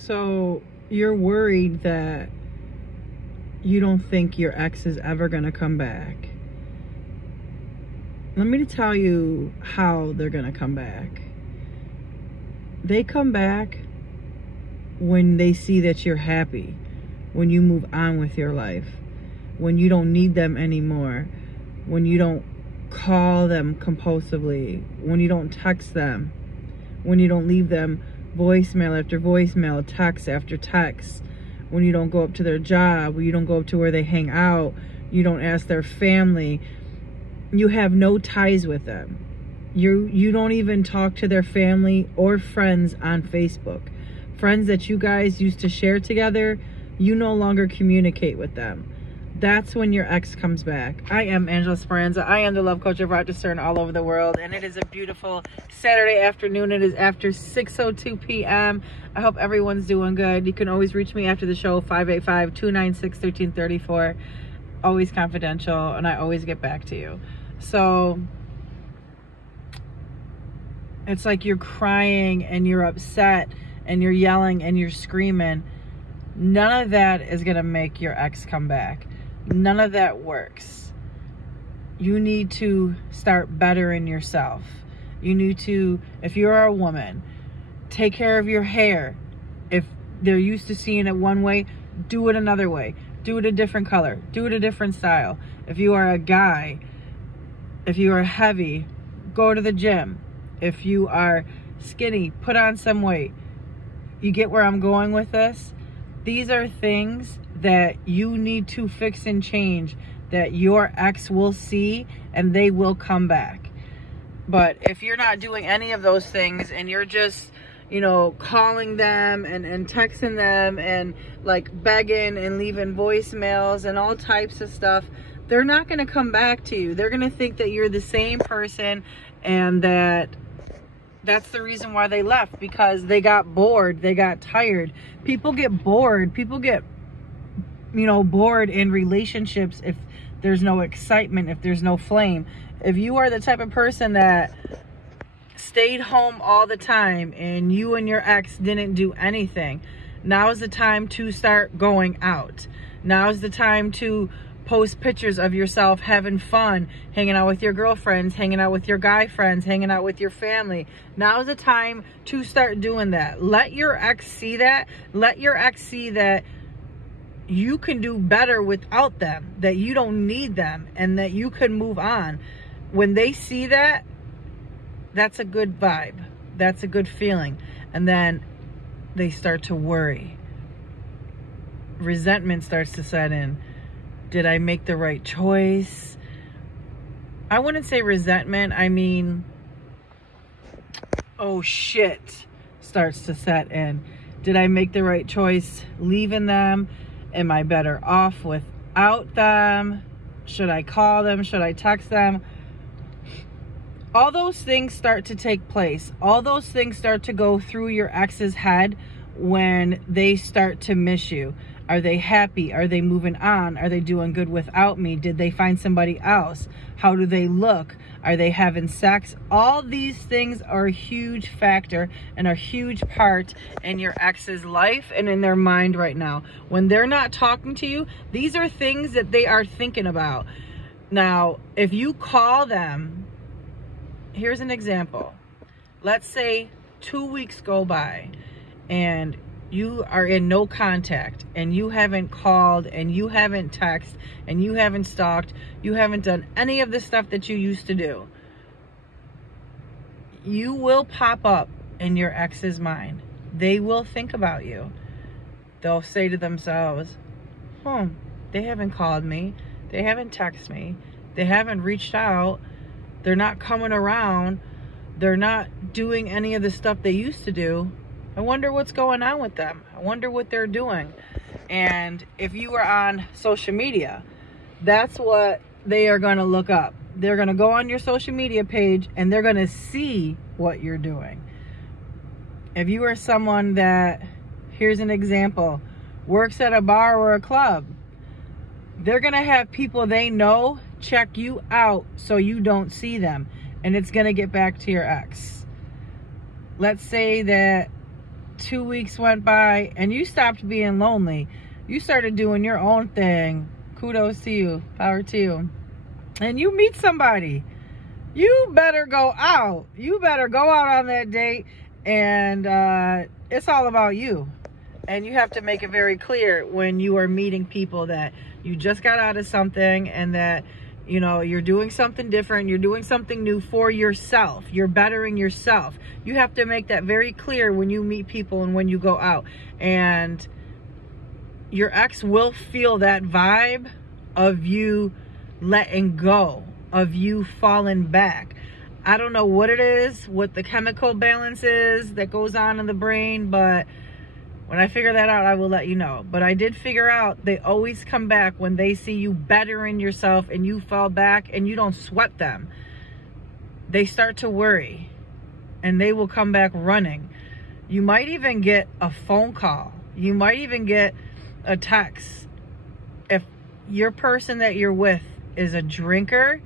So you're worried that you don't think your ex is ever going to come back. Let me tell you how they're going to come back. They come back when they see that you're happy, when you move on with your life, when you don't need them anymore, when you don't call them compulsively, when you don't text them, when you don't leave them voicemail after voicemail, text after text, when you don't go up to their job, when you don't go up to where they hang out, you don't ask their family, you have no ties with them. You don't even talk to their family or friends on Facebook. Friends that you guys used to share together, you no longer communicate with them. That's when your ex comes back. I am Angela Speranza. I am the love coach of Rochester and all over the world. And it is a beautiful Saturday afternoon. It is after 6:02 p.m. I hope everyone's doing good. You can always reach me after the show, 585-296-1334. Always confidential, and I always get back to you. So it's like you're crying and you're upset and you're yelling and you're screaming. None of that is going to make your ex come back. None of that works. You need to start bettering yourself. You need to, if you're a woman, take care of your hair. If they're used to seeing it one way, do it another way. Do it a different color. Do it a different style. If you are a guy, if you are heavy, go to the gym. If you are skinny, put on some weight. You get where I'm going with this? These are things that you need to fix and change that your ex will see and they will come back. But if you're not doing any of those things and you're just, calling them and texting them and like begging and leaving voicemails and all types of stuff, they're not going to come back to you. They're going to think that you're the same person and that's the reason why they left, because they got bored, they got tired. People get bored. People get, bored in relationships if there's no excitement, if there's no flame. If you are the type of person that stayed home all the time and you and your ex didn't do anything, now is the time to start going out. Now is the time to post pictures of yourself having fun, hanging out with your girlfriends, hanging out with your guy friends, hanging out with your family. Now is the time to start doing that. Let your ex see that. Let your ex see that you can do better without them, that you don't need them, and that you can move on. When they see that, that's a good vibe. That's a good feeling. And then they start to worry. Resentment starts to set in. Did I make the right choice? I wouldn't say resentment. I mean, oh shit starts to set in. Did I make the right choice leaving them? Am I better off without them? Should I call them? Should I text them? All those things start to take place. All those things start to go through your ex's head when they start to miss you. Are they happy? Are they moving on? Are they doing good without me? Did they find somebody else? How do they look? Are they having sex? All these things are a huge factor and a huge part in your ex's life and in their mind right now. When they're not talking to you, these are things that they are thinking about. Now, if you call them, here's an example. Let's say 2 weeks go by and you are in no contact and you haven't called and you haven't texted and you haven't stalked, you haven't done any of the stuff that you used to do. You will pop up in your ex's mind. They will think about you. They'll say to themselves, they haven't called me. They haven't texted me. They haven't reached out. They're not coming around. They're not doing any of the stuff they used to do. I wonder what's going on with them. I wonder what they're doing. And if you were on social media, that's what they are going to look up. They're going to go on your social media page and they're going to see what you're doing. If you are someone that, here's an example, works at a bar or a club, they're going to have people they know check you out so you don't see them. And it's going to get back to your ex. Let's say that 2 weeks went by and you stopped being lonely. You started doing your own thing. Kudos to you. Power to you. And you meet somebody. You better go out. You better go out on that date, and it's all about you. And you have to make it very clear when you are meeting people that you just got out of something, and that, you know, you're doing something different, you're doing something new for yourself, you're bettering yourself. You have to make that very clear when you meet people and when you go out. And your ex will feel that vibe of you letting go, of you falling back. I don't know what it is, what the chemical balance is that goes on in the brain, but when I figure that out, I will let you know. But I did figure out they always come back when they see you bettering yourself and you fall back and you don't sweat them. They start to worry and they will come back running. You might even get a phone call. You might even get a text. If your person that you're with is a drinker,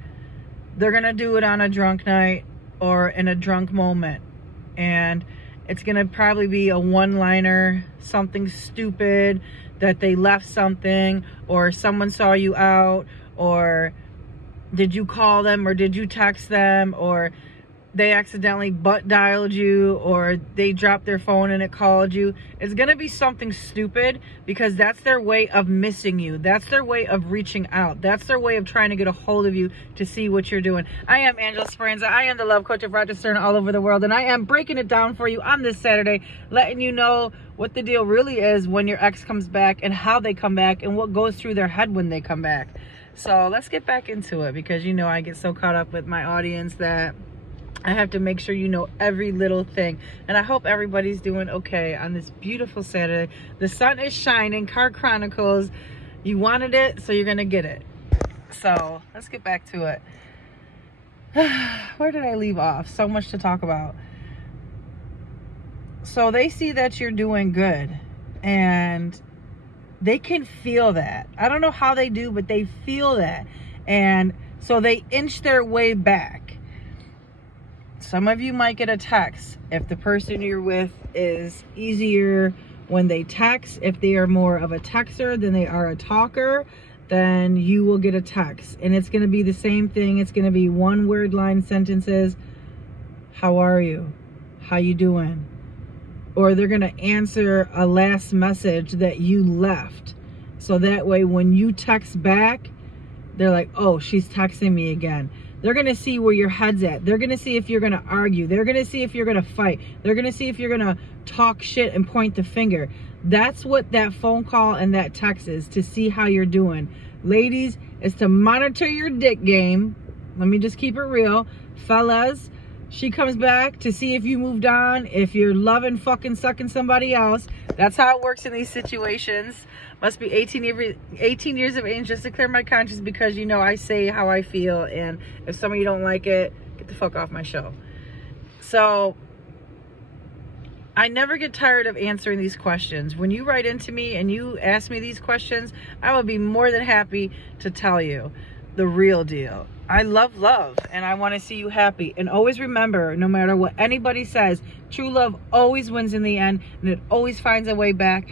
they're going to do it on a drunk night or in a drunk moment. And it's going to probably be a one-liner, something stupid, that they left something, or someone saw you out, or did you call them, or did you text them, or they accidentally butt dialed you, or they dropped their phone and it called you. It's going to be something stupid, because that's their way of missing you. That's their way of reaching out. That's their way of trying to get a hold of you to see what you're doing. I am Angela Speranza. I am the love coach of Rochester and all over the world. And I am breaking it down for you on this Saturday, letting you know what the deal really is when your ex comes back and how they come back and what goes through their head when they come back. So let's get back into it, because you know I get so caught up with my audience that I have to make sure you know every little thing. And I hope everybody's doing okay on this beautiful Saturday. The sun is shining. Car Chronicles. You wanted it, so you're going to get it. So let's get back to it. Where did I leave off? So much to talk about. So they see that you're doing good. And they can feel that. I don't know how they do, but they feel that. And so they inch their way back. Some of you might get a text if the person you're with is easier when they text. If they are more of a texter than they are a talker, then you will get a text. And it's going to be the same thing. It's going to be one word line sentences. How are you? How you doing? Or they're going to answer a last message that you left. So that way when you text back, they're like, oh, she's texting me again. They're going to see where your head's at. They're going to see if you're going to argue. They're going to see if you're going to fight. They're going to see if you're going to talk shit and point the finger. That's what that phone call and that text is, to see how you're doing. Ladies, is to monitor your dick game. Let me just keep it real. Fellas, she comes back to see if you moved on, if you're loving, fucking, sucking somebody else. That's how it works in these situations. Must be 18 years of age just to clear my conscience, because you know I say how I feel, and if some of you don't like it, get the fuck off my show. So I never get tired of answering these questions. When you write into me and you ask me these questions, I will be more than happy to tell you the real deal. I love love, and I want to see you happy. And always remember, no matter what anybody says, true love always wins in the end, and it always finds a way back,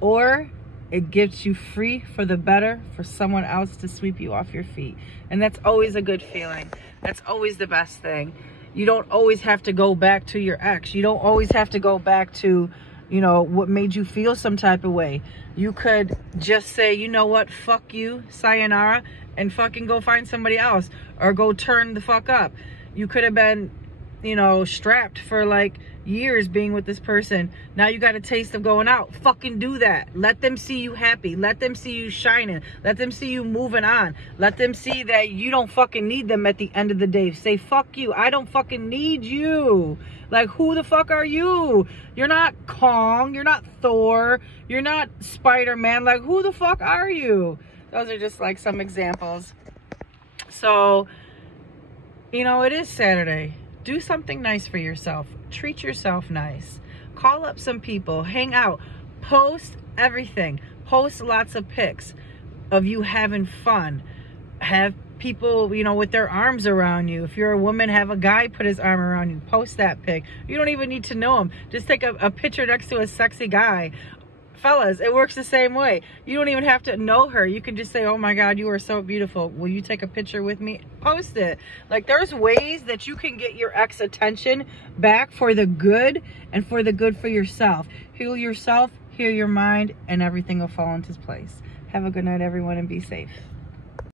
or it gets you free for the better, for someone else to sweep you off your feet. And that's always a good feeling. That's always the best thing. You don't always have to go back to your ex. You don't always have to go back to, you know, what made you feel some type of way. You could just say, you know what, fuck you, sayonara, and fucking go find somebody else, or go turn the fuck up. You could have been, you know, strapped for like years being with this person. Now you got a taste of going out. Fucking do that. Let them see you happy. Let them see you shining. Let them see you moving on. Let them see that you don't fucking need them at the end of the day. Say, fuck you. I don't fucking need you. Like, who the fuck are you? You're not Kong. You're not Thor. You're not Spider-Man. Like, who the fuck are you? Those are just like some examples. So, you know, it is Saturday. Do something nice for yourself. Treat yourself nice. Call up some people. Hang out. Post everything. Post lots of pics of you having fun. Have people, you know, with their arms around you. If you're a woman, have a guy put his arm around you. Post that pic. You don't even need to know him. Just take a picture next to a sexy guy. Fellas, it works the same way. You don't even have to know her. You can just say, oh my God, you are so beautiful. Will you take a picture with me? Post it. Like, there's ways that you can get your ex attention back for the good and for the good for yourself. Heal yourself, heal your mind, and everything will fall into place. Have a good night, everyone, and be safe.